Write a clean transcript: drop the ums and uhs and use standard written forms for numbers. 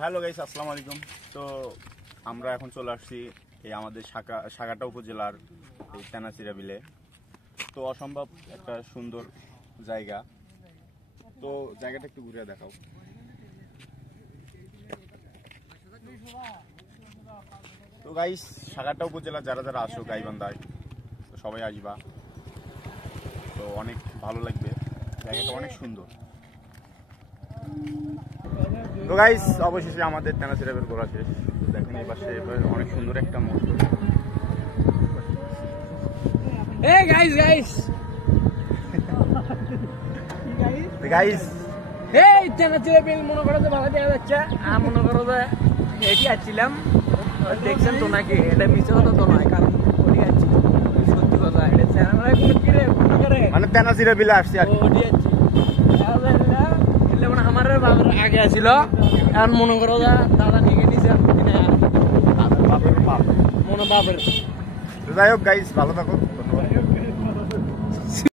Hello guys, আসসালামু আলাইকুম। তো আমরা এখন চলে আসছি এই আমাদের সাগাটা উপজেলার এই তেনাচিরা বিলে। তো অসম্ভব একটা সুন্দর জায়গা। তো জায়গাটা একটু ঘুরে দেখাও। তো গাইস, সাগাটা উপজেলা যারা যারা আসো গাইবান্ধায়, তো সবাই আসবা। তো অনেক ভালো লাগবে, জায়গাটা অনেক সুন্দর। তো গাইস, অবশেষে আমাদের তেনাচিরা বের করা শেষ। দেখেন এই পাশে অনেক সুন্দর একটা মন্দির। Hey guys, গাইস hey তেনাচিরা বিল মনে করো যে ভালো দেখা যাচ্ছে। মনে করো যে এটি আসছিলাম, দেখছেন তো নাকি? এটা মিছে কথা তো নয়, কারণ ওটি আসছি সত্যি কথা। এটা চ্যানেল কোনো কি রে কোনো করে মানে তেনাচিরা বিলে আসছি আর ওটি আসছি। মানে আমার বাবার আগে আসছিল, এখন মনে করো যে দাদা নিয়ে নিছে বাপের বাপ। মনে বাপের। যাই হোক গাইস, ভালো থাকো, ধন্যবাদ।